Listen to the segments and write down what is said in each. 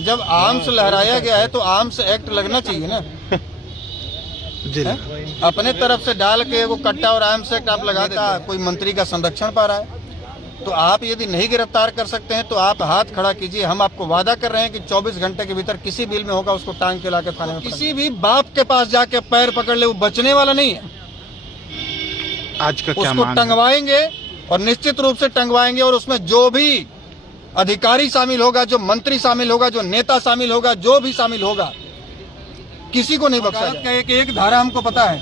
जब आर्म्स लहराया गया है तो आर्म्स एक्ट लगना चाहिए ना। अपने तरफ से डाल के वो कट्टा और आर्म्स एक्ट आप लगा देता, कोई मंत्री का संरक्षण पा रहा है। तो आप यदि नहीं गिरफ्तार कर सकते हैं तो आप हाथ खड़ा कीजिए। हम आपको वादा कर रहे हैं कि 24 घंटे के भीतर किसी बिल में होगा उसको टांग के लाके थाने में। किसी भी बाप के पास जाके पैर पकड़ ले, वो बचने वाला नहीं है। आज का क्या उसको टंगवाएंगे और निश्चित रूप से टंगवाएंगे, और उसमें जो भी अधिकारी शामिल होगा, जो मंत्री शामिल होगा, जो नेता शामिल होगा, जो भी शामिल होगा, किसी को नहीं बख्शा जाएगा। एक धारा हमको पता है,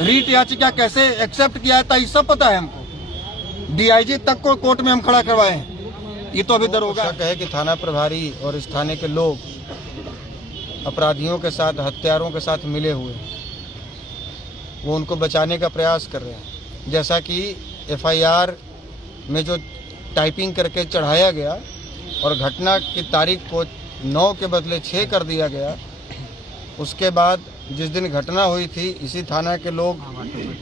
रीट याचिका कैसे एक्सेप्ट किया था ये सब पता है हमको। डीआईजी तक को कोर्ट में हम खड़ा करवाए हैं। ये तो अभी दरोगा है कि थाना प्रभारी और इस थाने के लोग अपराधियों के साथ, हत्यारों के साथ मिले हुए हैं। वो उनको बचाने का प्रयास कर रहे हैं। जैसा कि एफआईआर में जो टाइपिंग करके चढ़ाया गया और घटना की तारीख को 9 के बदले 6 कर दिया गया, उसके बाद जिस दिन घटना हुई थी इसी थाना के लोग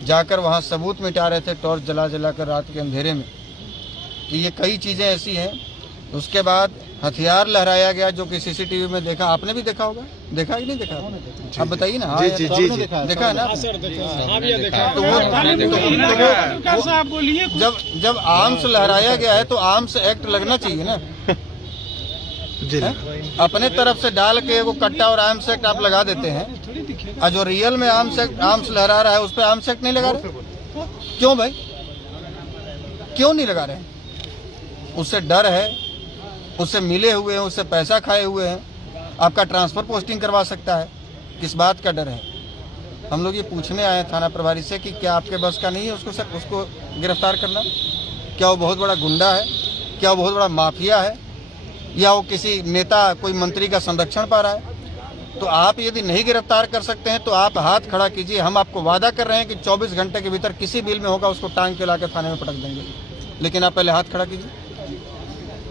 जाकर वहां सबूत मिटा रहे थे टॉर्च जला जला कर रात के अंधेरे में। कि ये कई चीज़ें ऐसी हैं। उसके बाद हथियार लहराया गया जो कि सीसीटीवी में देखा, आपने भी देखा होगा, देखा कि नहीं देखा? आप बताइए ना। हाँ, देखा है ना। जब आर्म्स लहराया गया है तो आर्म्स एक्ट लगना चाहिए ना। अपने तरफ से डाल के वो कट्टा और आर्म्स एक्ट आप लगा देते हैं, और जो रियल में आर्म्स लहरा रहा है उस पर आर्म्स एक्ट नहीं लगा रहे। क्यों भाई, क्यों नहीं लगा रहे? उससे डर है, उससे मिले हुए हैं, उससे पैसा खाए हुए हैं। आपका ट्रांसफर पोस्टिंग करवा सकता है। किस बात का डर है? हम लोग ये पूछने आए थाना प्रभारी से कि क्या आपके बस का नहीं है उसको गिरफ्तार करना? क्या वो बहुत बड़ा गुंडा है? क्या वो बहुत बड़ा माफिया है? या वो किसी नेता, कोई मंत्री का संरक्षण पा रहा है? तो आप यदि नहीं गिरफ्तार कर सकते हैं तो आप हाथ खड़ा कीजिए। हम आपको वादा कर रहे हैं कि 24 घंटे के भीतर किसी बिल में होगा उसको टांग के लाके थाने में पटक देंगे। लेकिन आप पहले हाथ खड़ा कीजिए।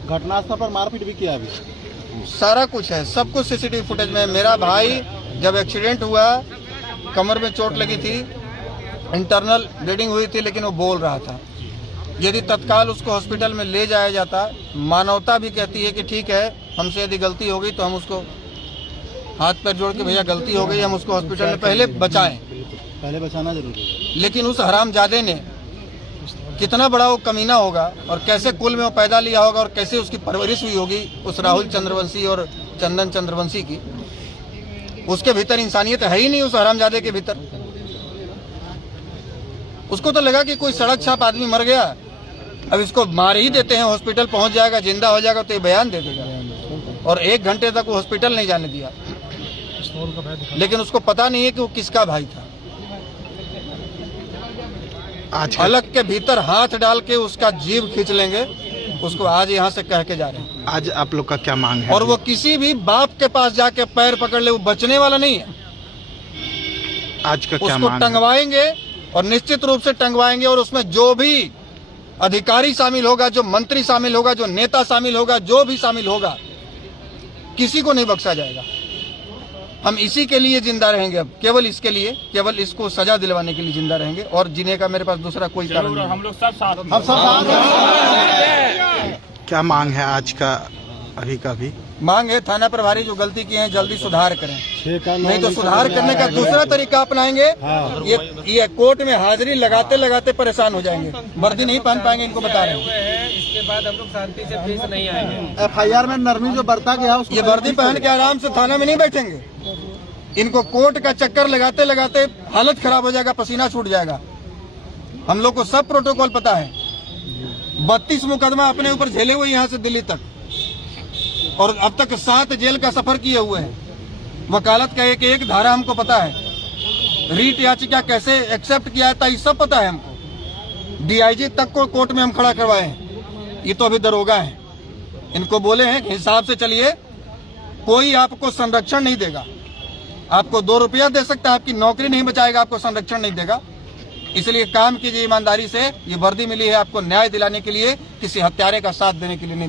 घटनास्थल पर मारपीट भी किया अभी, सारा कुछ है, सब कुछ सीसीटीवी फुटेज में। मेरा भाई जब एक्सीडेंट हुआ, कमर में चोट लगी थी, इंटरनल ब्लीडिंग हुई थी, लेकिन वो बोल रहा था। यदि तत्काल उसको हॉस्पिटल में ले जाया जाता, मानवता भी कहती है कि ठीक है, हमसे यदि गलती हो गई तो हम उसको हाथ पैर जोड़ के, भैया गलती हो गई, हम उसको हॉस्पिटल में पहले बचाएं। पहले बचाना जरूरी है। लेकिन उस हरामजादे ने, कितना बड़ा वो कमीना होगा और कैसे कुल में वो पैदा लिया होगा और कैसे उसकी परवरिश हुई होगी उस राहुल चंद्रवंशी और चंदन चंद्रवंशी की, उसके भीतर इंसानियत है ही नहीं उस हरामजादे के भीतर। उसको तो लगा कि कोई सड़क छाप आदमी मर गया, अब इसको मार ही देते हैं, हॉस्पिटल पहुंच जाएगा, जिंदा हो जाएगा तो ये बयान दे देगा। और 1 घंटे तक वो हॉस्पिटल नहीं जाने दिया। लेकिन उसको पता नहीं है कि वो किसका भाई था। आज अलग के भीतर हाथ डाल के उसका जीव खींच लेंगे, उसको आज यहाँ से कह के जा रहे हैं। आज आप लोग का क्या मांग है? और वो किसी भी बाप के पास जाके पैर पकड़ ले, वो बचने वाला नहीं है। आज का क्या उसको टंगवाएंगे और निश्चित रूप से टंगवाएंगे, और उसमें जो भी अधिकारी शामिल होगा, जो मंत्री शामिल होगा, जो नेता शामिल होगा, जो भी शामिल होगा, किसी को नहीं बख्शा जाएगा। हम इसी के लिए जिंदा रहेंगे, अब केवल इसके लिए, केवल इसको सजा दिलवाने के लिए जिंदा रहेंगे, और जीने का मेरे पास दूसरा कोई कारण नहीं। हम लोग सब साथ हैं। क्या मांग है आज का, अभी का भी? मांग है थाना प्रभारी जो गलती की है जल्दी सुधार करें, नहीं तो सुधार करने का दूसरा तरीका अपनाएंगे। ये कोर्ट में हाजिरी लगाते लगाते परेशान हो जाएंगे, वर्दी नहीं पहन पाएंगे, इनको बता रहे हैं। इसके बाद हम लोग शांति से फिर से नहीं आएंगे। एफआईआर में नरमी जो बरता गया, ये वर्दी पहन के आराम से थाना में नहीं बैठेंगे। इनको कोर्ट का चक्कर लगाते लगाते हालत खराब हो जाएगा, पसीना छूट जाएगा। हम लोग को सब प्रोटोकॉल पता है। 32 मुकदमा अपने ऊपर झेले हुए यहाँ से दिल्ली तक, और अब तक 7 जेल का सफर किए हुए हैं। वकालत का एक धारा हमको पता है, रीट याचिका कैसे एक्सेप्ट किया था ये सब पता है हमको। डीआईजी तक को कोर्ट में हम खड़ा करवाए हैं। ये तो अभी दरोगा है। इनको बोले हैं हिसाब से चलिए, कोई आपको संरक्षण नहीं देगा। आपको 2 रुपया दे सकता है, आपकी नौकरी नहीं बचाएगा, आपको संरक्षण नहीं देगा। इसलिए काम कीजिए ईमानदारी से। ये वर्दी मिली है आपको न्याय दिलाने के लिए, किसी हत्यारे का साथ देने के लिए नहीं।